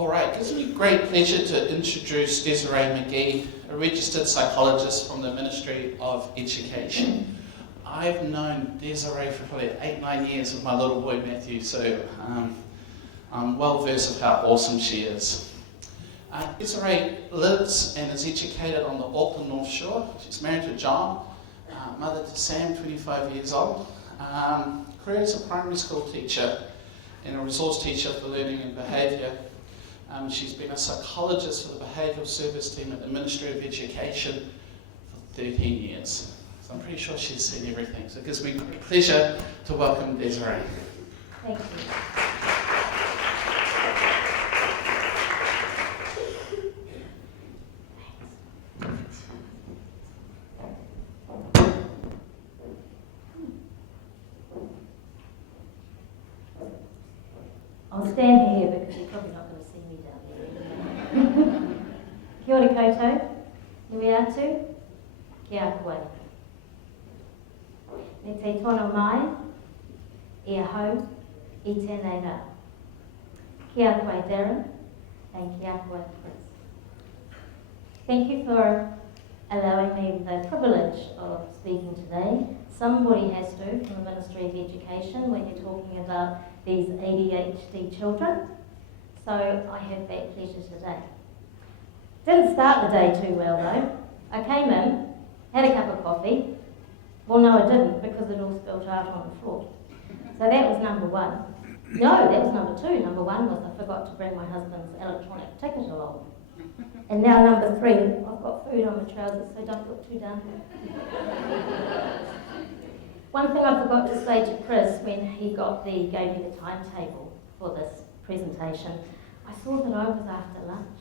All right, it gives me great pleasure to introduce Desiree McGee, a registered psychologist from the Ministry of Education. I've known Desiree for probably 8-9 years with my little boy Matthew, so I'm well versed of how awesome she is. Desiree lives and is educated on the Auckland North Shore. She's married to John, mother to Sam, 25 years old. Career as a primary school teacher and a resource teacher for learning and behaviour. She's been a psychologist for the behavioural service team at the Ministry of Education for 13 years. So I'm pretty sure she's seen everything. So it gives me great pleasure to welcome Desiree. Thank you. I'll stand here because you're probably not going to see me down there. Kia ora koutou, nui atu, kia koe. Me te tono mai, ia hau, I tēnei rā. Kia koe Darren, and kia koe Chris. Thank you for allowing me the privilege of speaking today. Somebody has to from the Ministry of Education when you're talking about these ADHD children. So I have that pleasure today. Didn't start the day too well though. I came in, had a cup of coffee. Well no I didn't because it all spilled out on the floor. So that was number one. No, that was number two. Number one was I forgot to bring my husband's electronic ticket along. And now number three, I've got food on my trousers, so don't look too down. One thing I forgot to say to Chris when he gave me the timetable for this presentation, I saw that I was after lunch.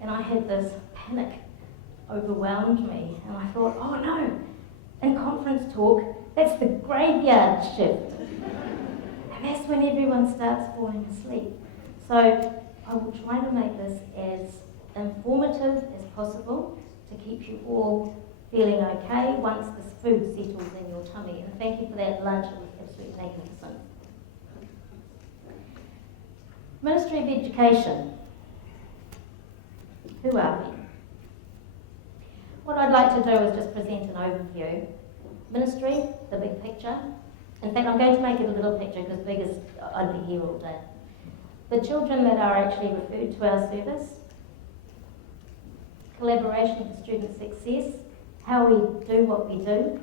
And I had this panic overwhelmed me, and I thought, oh no, in conference talk, that's the graveyard shift. And that's when everyone starts falling asleep. So I will try to make this as informative as possible to keep you all feeling okay once this food settles in your tummy. And thank you for that lunch, it was absolutely magnificent. Ministry of Education. Who are we? What I'd like to do is just present an overview. Ministry, the big picture. In fact, I'm going to make it a little picture because big is, I'd be here all day. The children that are actually referred to our service, collaboration for student success, how we do what we do,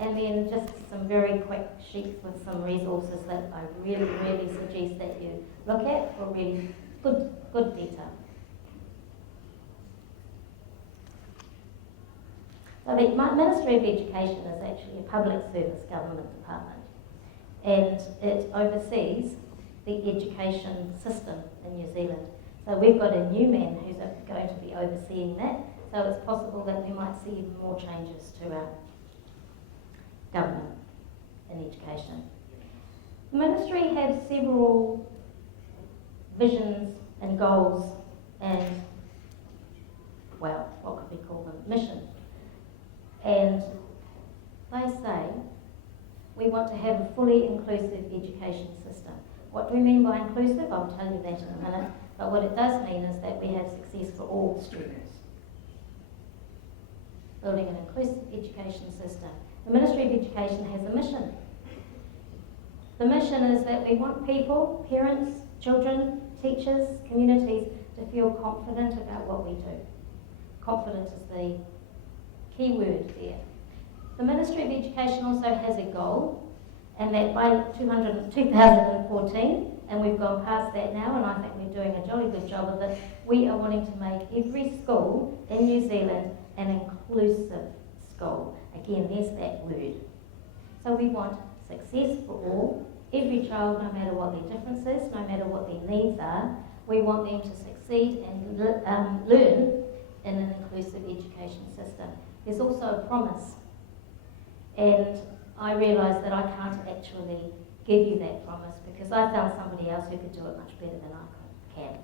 and then just some very quick sheets with some resources that I really, really suggest that you look at for really good detail. So the Ministry of Education is actually a public service government department, and it oversees the education system in New Zealand. So we've got a new man who's going to be overseeing that, so it's possible that we might see even more changes to our government in education. The Ministry has several visions and goals and, well, what could we call them? Missions. And they say we want to have a fully inclusive education system. What do we mean by inclusive? I'll tell you that in a minute. But what it does mean is that we have success for all students. Building an inclusive education system. The Ministry of Education has a mission. The mission is that we want people, parents, children, teachers, communities to feel confident about what we do. Confidence is the key word there. The Ministry of Education also has a goal, and that by 2014, and we've gone past that now, and I think we're doing a jolly good job of it, we are wanting to make every school in New Zealand an inclusive school. Again, there's that word. So we want success for all, every child, no matter what their differences, no matter what their needs are, we want them to succeed and learn in an inclusive education system. There's also a promise, and I realise that I can't actually give you that promise because I found somebody else who could do it much better than I can.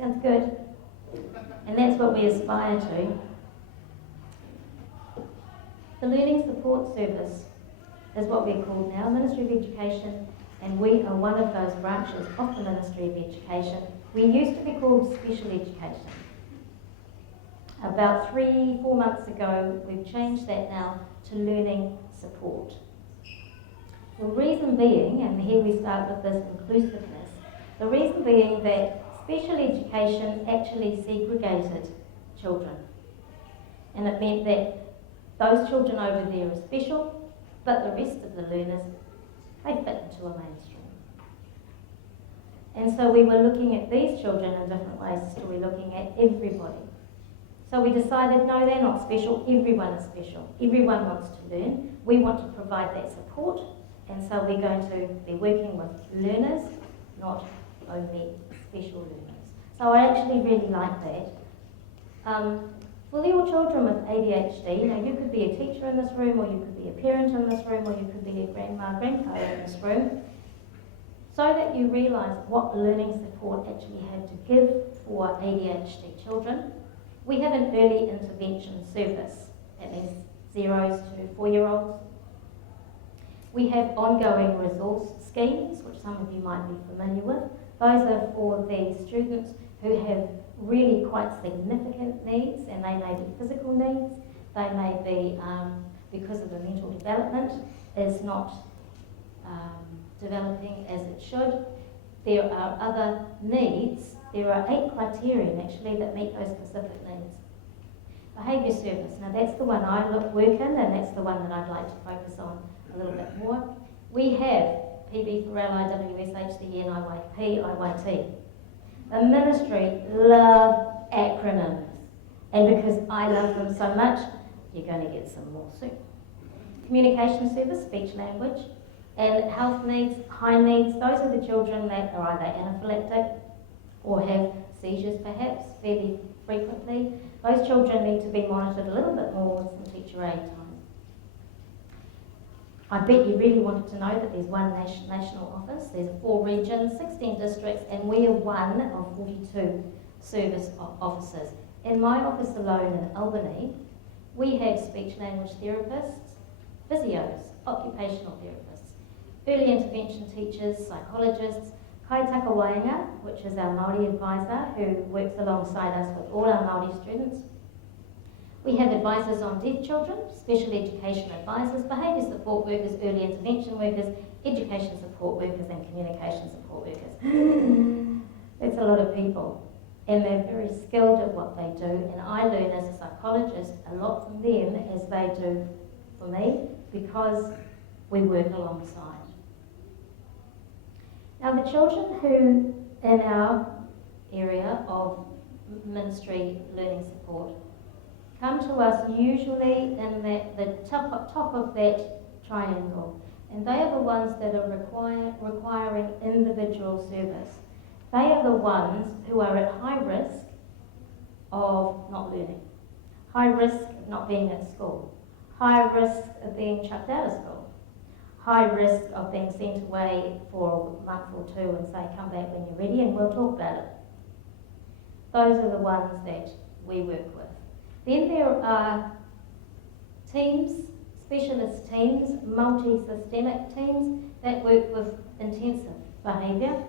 Sounds good. And that's what we aspire to. The Learning Support Service is what we're called now, Ministry of Education, and we are one of those branches of the Ministry of Education. We used to be called Special Education. About 3-4 months ago, we've changed that now to Learning Support. The reason being, and here we start with this inclusiveness, the reason being that special education actually segregated children. And it meant that those children over there are special, but the rest of the learners, they fit into a mainstream. And so we were looking at these children in different ways, so we're looking at everybody. So we decided, no, they're not special, everyone is special. Everyone wants to learn. We want to provide that support, and so we're going to be working with learners, not only special learners. So I actually really like that. For your children with ADHD, you could be a teacher in this room, or you could be a parent in this room, or you could be a grandma, grandpa in this room, so that you realise what learning support actually had to give for ADHD children. We have an early intervention service. That means 0s to 4-year-olds. We have ongoing resource schemes, which some of you might be familiar with. Those are for the students who have really quite significant needs, and they may be physical needs, they may be because of the mental development is not developing as it should. There are other needs. There are 8 criterion actually that meet those specific needs. Behaviour service, now that's the one I work in, and that's the one that I'd like to focus on a little bit more. We have PB for LIWSH, the NIYP, IYT. The ministry love acronyms, and because I love them so much, you're going to get some more soon. Communication service, speech language, and health needs, high needs. Those are the children that are either anaphylactic or have seizures perhaps fairly frequently. Those children need to be monitored a little bit more with some teacher aid time. I bet you really wanted to know that there's one national office. There's 4 regions, 16 districts, and we are one of 42 service officers. In my office alone in Albany, we have speech language therapists, physios, occupational therapists, early intervention teachers, psychologists, Kaitaka Wainga, which is our Māori advisor who works alongside us with all our Māori students. We have advisors on deaf children, special education advisors, behaviour support workers, early intervention workers, education support workers, and communication support workers. That's a lot of people, and they're very skilled at what they do, and I learn as a psychologist a lot from them as they do for me, because we work alongside. Now the children who in our area of ministry learning support come to us usually in the top of that triangle, and they are the ones that are requiring individual service. They are the ones who are at high risk of not learning, high risk of not being at school, high risk of being chucked out of school, high risk of being sent away for a month or 2 and say, come back when you're ready and we'll talk about it. Those are the ones that we work with. Then there are teams, specialist teams, multi-systemic teams that work with intensive behaviour,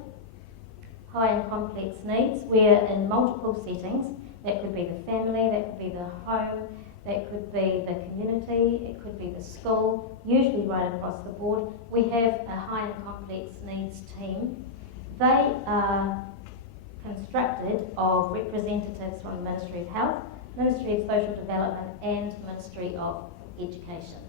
high and complex needs, where in multiple settings, that could be the family, that could be the home, that could be the community, it could be the school, usually right across the board. We have a high and complex needs team. They are constructed of representatives from the Ministry of Health, Ministry of Social Development, and Ministry of Education.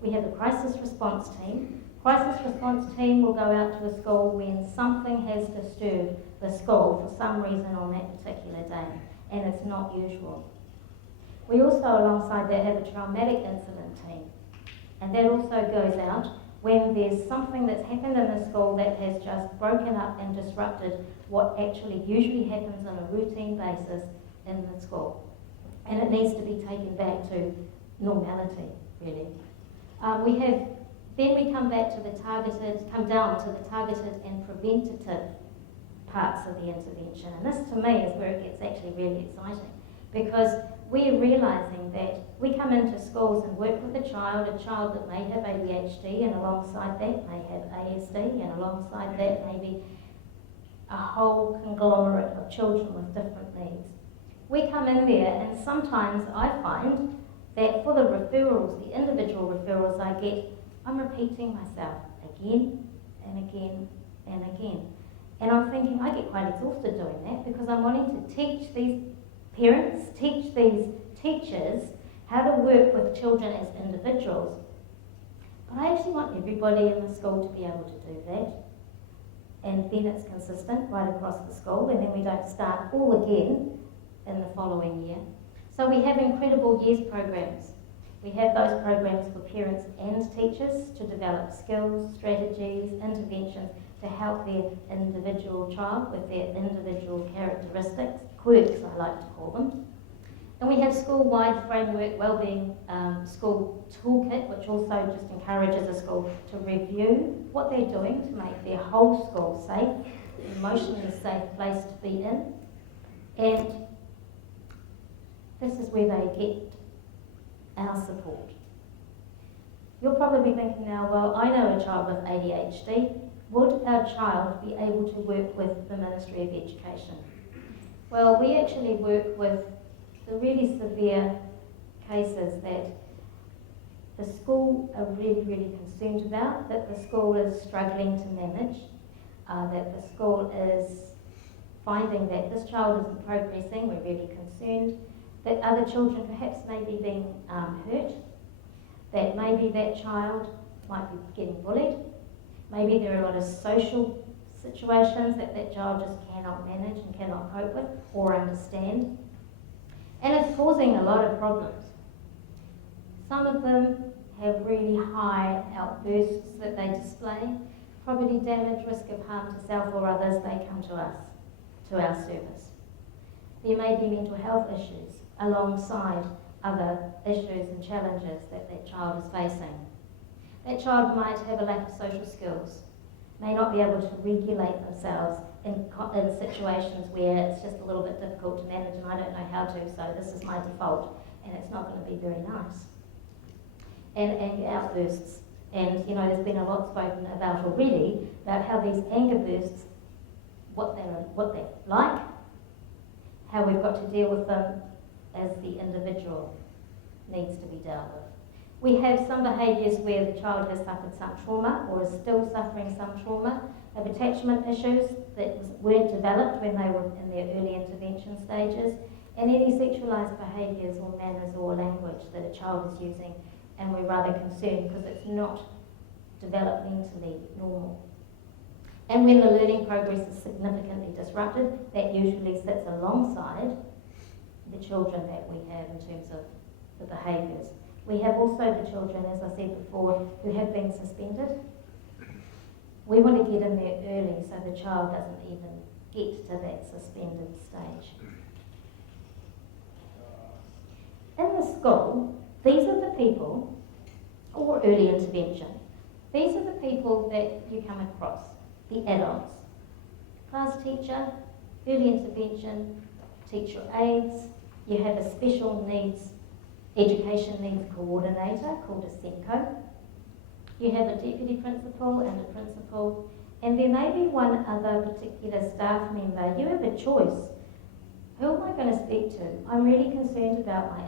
We have a crisis response team. Crisis response team will go out to a school when something has disturbed the school for some reason on that particular day, and it's not usual. We also, alongside that, have a traumatic incident team, and that also goes out when there's something that's happened in the school that has just broken up and disrupted what actually usually happens on a routine basis in the school. And it needs to be taken back to normality, really. Then we come down to the targeted and preventative parts of the intervention. And this, to me, is where it gets actually really exciting, because we're realising that we come into schools and work with a child that may have ADHD, and alongside that may have ASD, and alongside that may be a whole conglomerate of children with different needs. We come in there, and sometimes I find that for the referrals, the individual referrals I get, I'm repeating myself again and again and again. And I'm thinking, I get quite exhausted doing that, because I'm wanting to teach these parents, teach these teachers how to work with children as individuals. But I actually want everybody in the school to be able to do that. And then it's consistent right across the school, and then we don't start all again in the following year. So we have incredible years programs. We have those programs for parents and teachers to develop skills, strategies, interventions to help their individual child with their individual characteristics, quirks I like to call them. And we have school-wide framework wellbeing school toolkit, which also just encourages a school to review what they're doing to make their whole school safe, emotionally safe place to be in. And this is where they get our support. You're probably thinking now, well, I know a child with ADHD. Would our child be able to work with the Ministry of Education? Well, we actually work with the really severe cases that the school are really, really concerned about, that the school is struggling to manage, that the school is finding that this child isn't progressing, we're really concerned, that other children perhaps may be being hurt, that maybe that child might be getting bullied, maybe there are a lot of social situations that that child just cannot manage and cannot cope with or understand. And it's causing a lot of problems. Some of them have really high outbursts that they display, property damage, risk of harm to self or others, they come to us, to our service. There may be mental health issues alongside other issues and challenges that that child is facing. That child might have a lack of social skills, may not be able to regulate themselves in situations where it's just a little bit difficult to manage and I don't know how to, so this is my default, and it's not going to be very nice. And anger outbursts. And, you know, there's been a lot spoken about already about how these anger bursts, what they're like, how we've got to deal with them as the individual needs to be dealt with. We have some behaviours where the child has suffered some trauma or is still suffering some trauma, of attachment issues that weren't developed when they were in their early intervention stages, and any sexualised behaviours or manners or language that a child is using, and we're rather concerned because it's not developmentally normal. And when the learning progress is significantly disrupted, that usually sits alongside the children that we have in terms of the behaviours. We have also the children, as I said before, who have been suspended. We want to get in there early so the child doesn't even get to that suspended stage. In the school, these are the people, or early intervention, these are the people that you come across, the adults. Class teacher, early intervention, teacher aides, you have a special needs, education needs coordinator called a SENCO. You have a deputy principal and a principal, and there may be one other particular staff member. You have a choice. Who am I going to speak to? I'm really concerned about my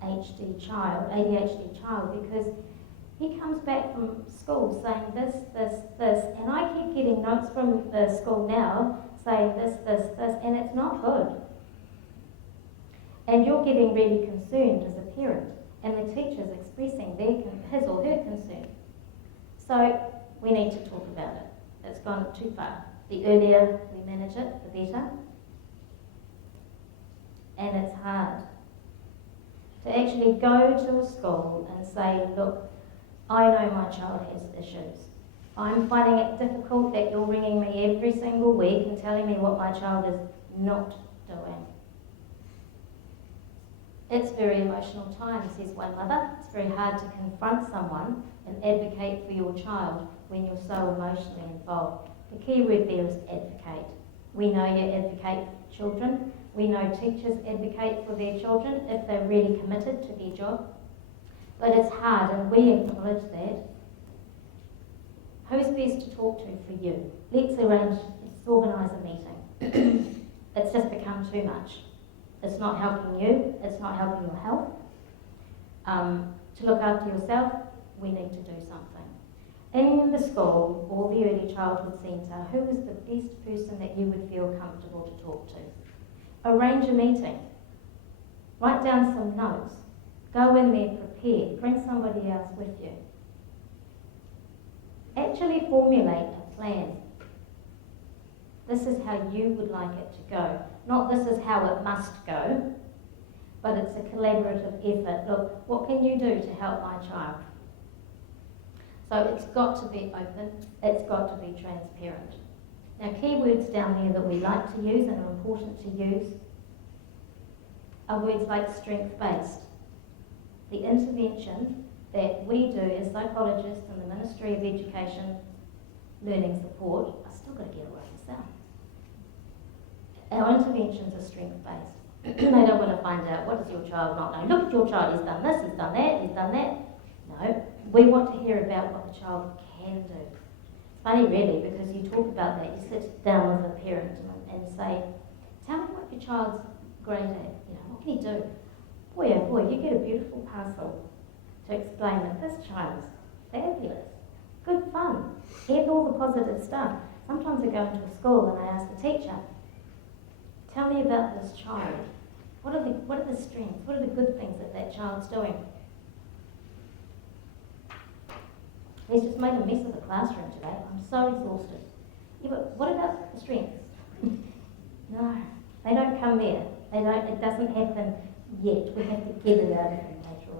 ADHD child, because he comes back from school saying this, and I keep getting notes from the school now saying this, and it's not good. And you're getting really concerned as a parent, and the teacher's expressing his or her concern. So we need to talk about it. It's gone too far. The earlier we manage it, the better. And it's hard to actually go to a school and say, look, I know my child has issues. I'm finding it difficult that you're ringing me every single week and telling me what my child is not doing. It's very emotional time, says one mother. It's very hard to confront someone and advocate for your child when you're so emotionally involved. The key word there is advocate. We know you advocate for children. We know teachers advocate for their children if they're really committed to their job. But it's hard, and we acknowledge that. Who's best to talk to for you? Let's organise a meeting. It's just become too much. It's not helping you, it's not helping your health. To look after yourself, we need to do something. In the school or the early childhood centre, who is the best person that you would feel comfortable to talk to? Arrange a meeting. Write down some notes. Go in there prepared. Bring somebody else with you. Actually formulate a plan. This is how you would like it to go. Not this is how it must go, but it's a collaborative effort. Look, what can you do to help my child? So it's got to be open, it's got to be transparent. Now, keywords down there that we like to use and are important to use are words like strength-based. The intervention that we do as psychologists in the Ministry of Education Learning Support, I've still got to get it right myself. Our interventions are strength-based. They don't want to find out, what does your child not know? Look at your child, he's done this, he's done that, he's done that. No, we want to hear about what the child can do. It's funny really, because you talk about that, you sit down with a parent and say, tell me what your child's great at, what can he do? Boy, oh boy, you get a beautiful puzzle to explain that this child's fabulous, good fun, here's all the positive stuff. Sometimes I go into a school and I ask the teacher, tell me about this child. What are the strengths? What are the good things that child's doing? He's just made a mess of the classroom today. I'm so exhausted. Yeah, but what about the strengths? No, they don't come there. It doesn't happen yet. We have to get it out of them later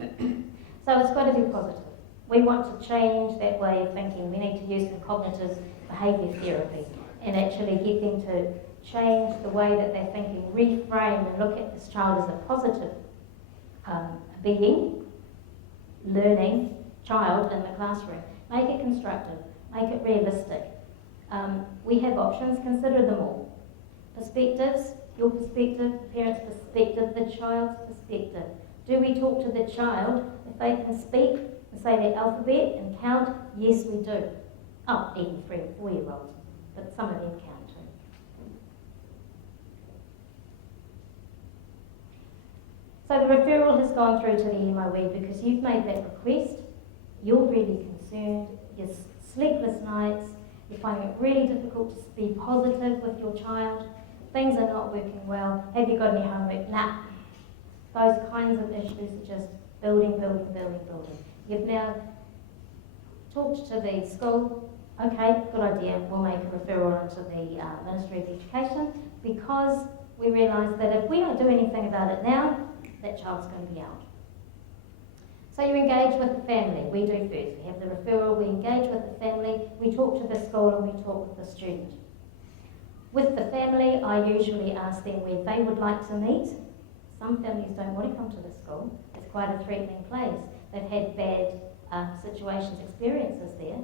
on. So it's got to be positive. We want to change that way of thinking. We need to use some cognitive behaviour therapy and actually get them to change the way that they're thinking, reframe and look at this child as a positive being, learning child in the classroom. Make it constructive, make it realistic. We have options, consider them all. Perspectives, your perspective, parent's perspective, the child's perspective. Do we talk to the child if they can speak and say their alphabet and count? Yes, we do. Oh, even 3 and 4-year-olds, but some of them count too. So the referral has gone through to the MoE because you've made that request. You're really concerned, you're sleepless nights, you're finding it really difficult to be positive with your child, things are not working well, have you got any homework? Nah. Those kinds of issues are just building. You've now talked to the school, okay, good idea, we'll make a referral into the Ministry of Education because we realise that if we don't do anything about it now, that child's going to be out. So you engage with the family. We do first. We have the referral, we engage with the family, we talk to the school and we talk with the student. With the family, I usually ask them where they would like to meet. Some families don't want to come to the school. It's quite a threatening place. They've had bad situations, experiences there.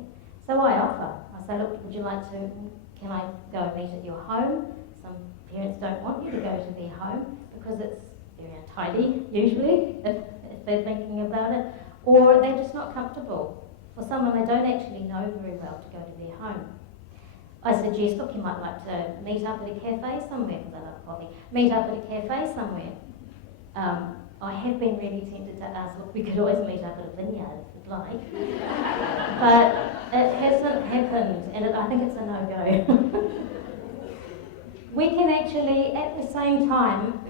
So I offer. I say, look, would you like to, can I go and meet at your home? Some parents don't want you to go to their home because it's very untidy, usually, if they're thinking about it, or they're just not comfortable. For someone they don't actually know very well to go to their home. I suggest, look, you might like to meet up at a cafe somewhere, because I love coffee, meet up at a cafe somewhere. I have been really tempted to ask, look, we could always meet up at a vineyard if you'd like, but it hasn't happened, and I think it's a no-go. We can actually, at the same time,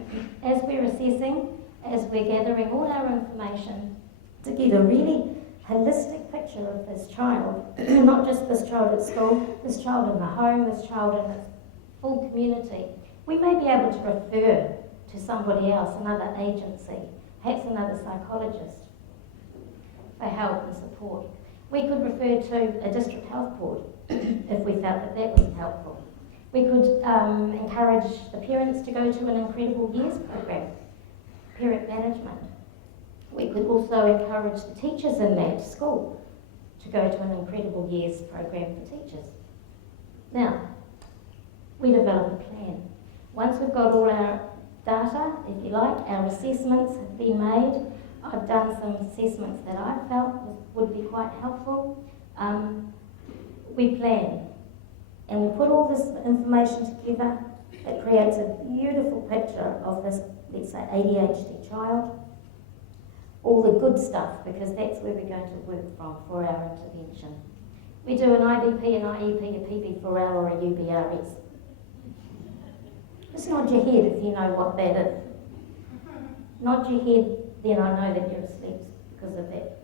as we're assessing, as we're gathering all our information, to get a really holistic picture of this child, not just this child at school, this child in the home, this child in its full community, we may be able to refer to somebody else, another agency, perhaps another psychologist, for help and support. We could refer to a district health board if we felt that that was helpful. We could encourage the parents to go to an Incredible Years program, parent management. We could also encourage the teachers in that school to go to an Incredible Years program for teachers. Now, we develop a plan. Once we've got all our data, if you like, our assessments have been made. I've done some assessments that I felt would be quite helpful. We plan, and we put all this information together. It creates a beautiful picture of this, let's say, ADHD child. All the good stuff, because that's where we're going to work from for our intervention. We do an IBP, an IEP, a PB4L, or a UBRS. Just nod your head if you know what that is. Nod your head, then I know that you're asleep because of that.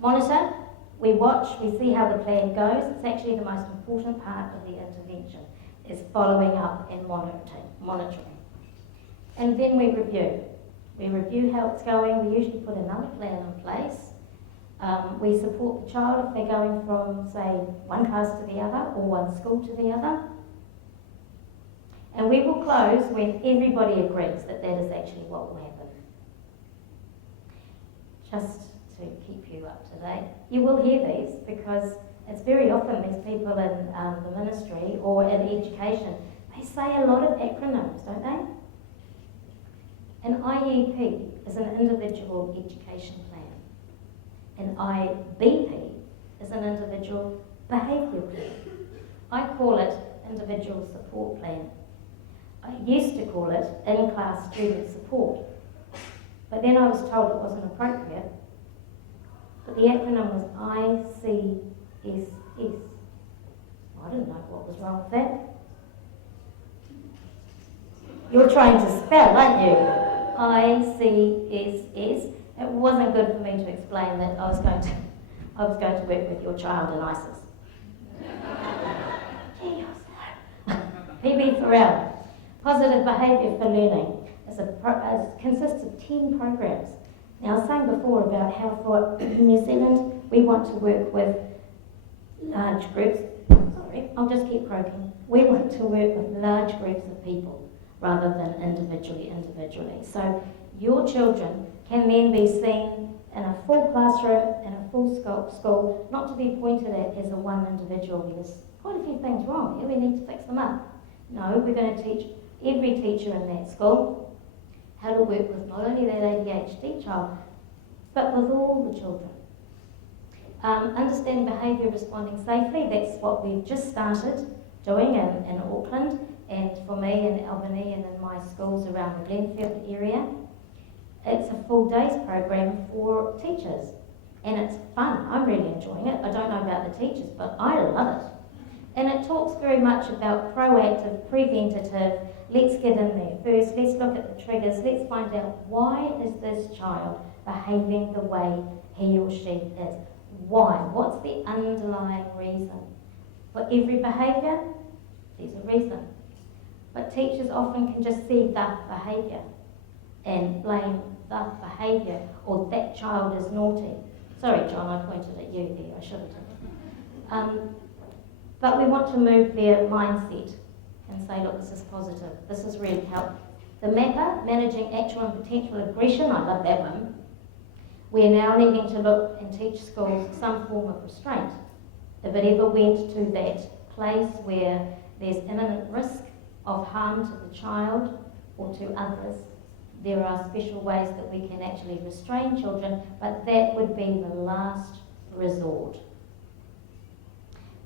Monitor, we watch, we see how the plan goes. It's actually the most important part of the intervention, is following up and monitoring. And then we review. We review how it's going. We usually put another plan in place. We support the child if they're going from, say, one class to the other or one school to the other. And we will close when everybody agrees that that is actually what will happen. Just to keep you up to date. You will hear these because it's very often these people in the ministry or in education, they say a lot of acronyms, don't they? An IEP is an individual education plan. An IBP is an individual behaviour plan. I call it individual support plan. I used to call it in-class student support, but then I was told it wasn't appropriate. But the acronym was ICSS. I didn't know what was wrong with that. You're trying to spell, aren't you? ICSS. It wasn't good for me to explain that I was going to work with your child in ISIS. Gee, PB4L. Positive Behaviour for Learning consists of 10 programs. Now, I was saying before about how for New Zealand we want to work with large groups. Sorry, I'll just keep croaking. We want to work with large groups of people rather than individually. So your children can then be seen in a full classroom, in a full school, not to be pointed at as a one individual. There's quite a few things wrong here, we need to fix them up. No, we're going to teach every teacher in that school how to work with not only that ADHD child, but with all the children. Understanding behaviour, responding safely, that's what we've just started doing in Auckland, and for me in Albany and in my schools around the Glenfield area. It's a full day's program for teachers, and it's fun. I'm really enjoying it. I don't know about the teachers, but I love it. And it talks very much about proactive, preventative. Let's get in there first, let's look at the triggers, let's find out why is this child behaving the way he or she is. Why? What's the underlying reason? For every behaviour, there's a reason. But teachers often can just see the behaviour and blame the behaviour, or that child is naughty. Sorry, John, I pointed at you there, I shouldn't have. But we want to move their mindset and say, look, this is positive, this is really helpful. The MAPA, Managing Actual and Potential Aggression, I love that one. We're now needing to look and teach schools some form of restraint. If it ever went to that place where there's imminent risk of harm to the child or to others, there are special ways that we can actually restrain children, but that would be the last resort.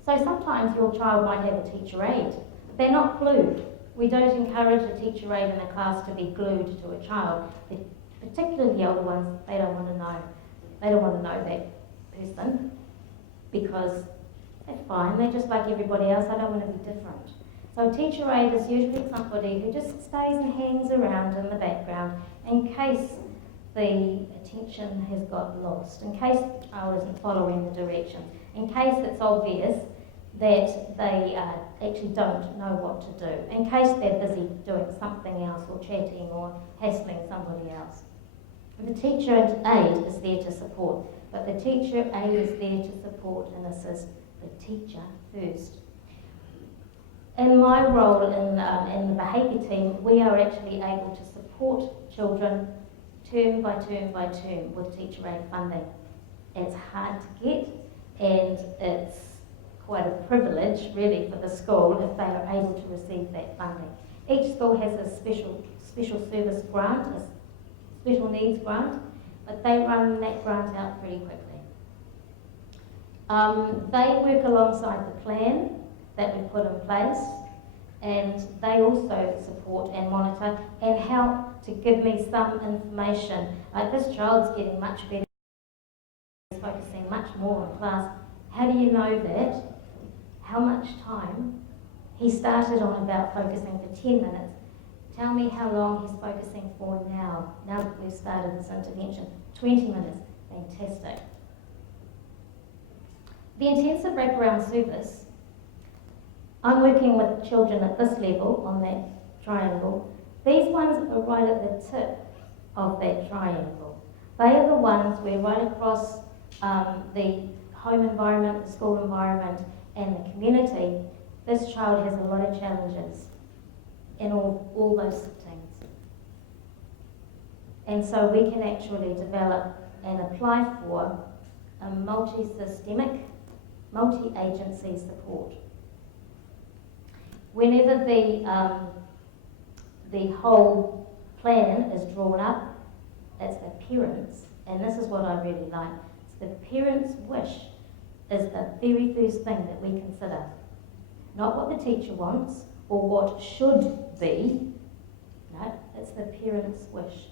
So sometimes your child might have a teacher aide. They're not glued. We don't encourage a teacher aide in a class to be glued to a child. Particularly the older ones, they don't want to know. They don't want to know that person because they're fine. They're just like everybody else. I don't want to be different. So a teacher aide is usually somebody who just stays and hangs around in the background in case the attention has got lost, in case the child isn't following the directions, in case it's obvious that they actually don't know what to do, in case they're busy doing something else or chatting or hassling somebody else. The teacher aide is there to support, but the teacher aide is there to support and assist the teacher first. In my role in the behaviour team, we are actually able to support children term by term with teacher aid funding. It's hard to get and it's quite a privilege, really, for the school if they are able to receive that funding. Each school has a special service grant, a special needs grant, but they run that grant out pretty quickly. They work alongside the plan that we put in place, and they also support and monitor and help to give me some information. Like, this child's getting much better, he's focusing much more on class. How do you know that? How much time? He started on about focusing for 10 minutes. Tell me how long he's focusing for now that we've started this intervention. 20 minutes. Fantastic. The intensive wraparound service, I'm working with children at this level on that triangle. These ones are right at the tip of that triangle. They are the ones where right across the home environment, the school environment, and the community, this child has a lot of challenges in all those things. And so we can actually develop and apply for a multi-systemic, multi-agency support. Whenever the whole plan is drawn up, it's the parents, and this is what I really like, it's the parents' wish is the very first thing that we consider. Not what the teacher wants or what should be, no, it's the parents' wish.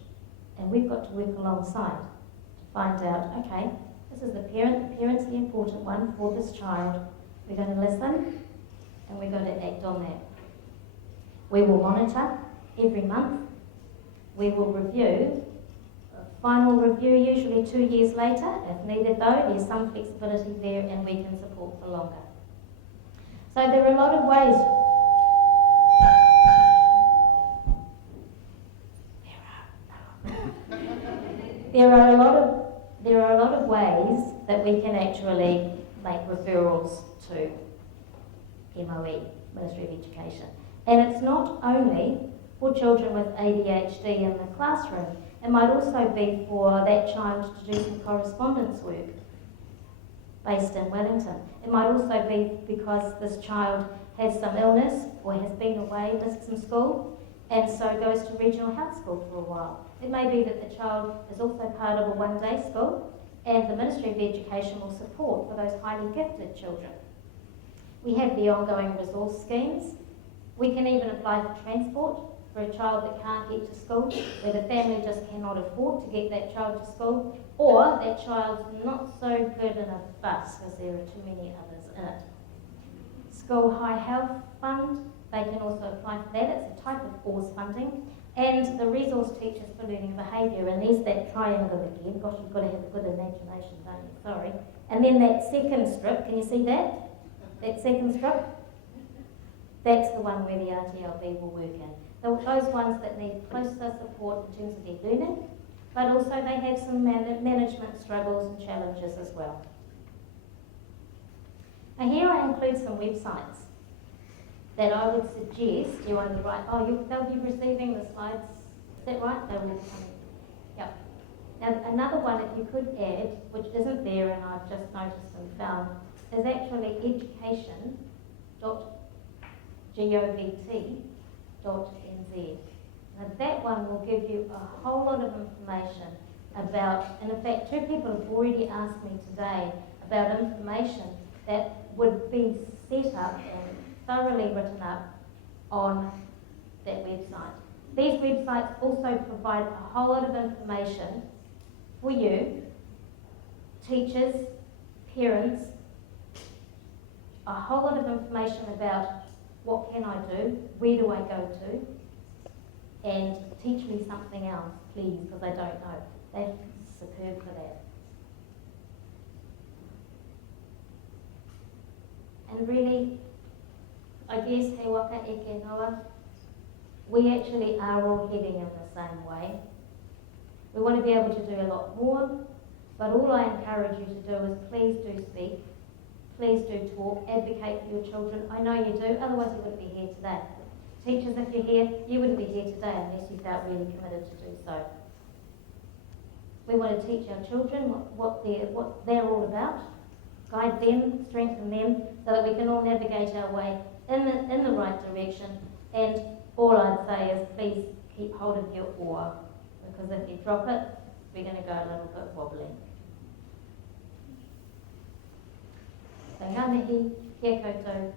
And we've got to work alongside to find out, okay, this is the parent's the important one for this child. We're going to listen and we're going to act on that. We will monitor every month. We will review. A final review usually 2 years later. If needed though, there's some flexibility there and we can support for longer. So there are a lot of ways. There are a lot of ways that we can actually make referrals to MoE, Ministry of Education. And it's not only for children with ADHD in the classroom, it might also be for that child to do some correspondence work based in Wellington. It might also be because this child has some illness or has been away, missed some school, and so goes to regional health school for a while. It may be that the child is also part of a one-day school, and the Ministry of Education will support for those highly gifted children. We have the ongoing resource schemes. We can even apply for transport for a child that can't get to school, where the family just cannot afford to get that child to school, or that child's not so good in a bus because there are too many others in it. School High Health Fund, they can also apply for that. It's a type of force funding. And the resource teachers for learning behaviour, and there's that triangle again. Gosh, you've got to have a good imagination, don't you? Sorry. And then that second strip, can you see that? That second strip? That's the one where the RTLB will work in. Those ones that need closer support in terms of their learning, but also they have some management struggles and challenges as well. Now here I include some websites that I would suggest you on the right. They'll be receiving the slides. Is that right? They will be coming. Yep. Now another one, if you could add, which isn't there and I've just noticed and found, is actually education.govt.nz. Now that one will give you a whole lot of information about, and in fact 2 people have already asked me today about information that would be set up and thoroughly written up on that website. These websites also provide a whole lot of information for you, teachers, parents, a whole lot of information about what can I do, where do I go to, and teach me something else, please, because I don't know. They're superb for that. And really, I guess, he waka eke noa, we actually are all heading in the same way. We want to be able to do a lot more, but all I encourage you to do is please do speak, please do talk, advocate for your children. I know you do, otherwise you wouldn't be here today. Teachers, if you're here, you wouldn't be here today unless you felt really committed to do so. We want to teach our children what they're all about, guide them, strengthen them, so that we can all navigate our way in the right direction. And all I'd say is please keep hold of your oar, because if you drop it, we're going to go a little bit wobbly. So ngā mihi, kia koutou,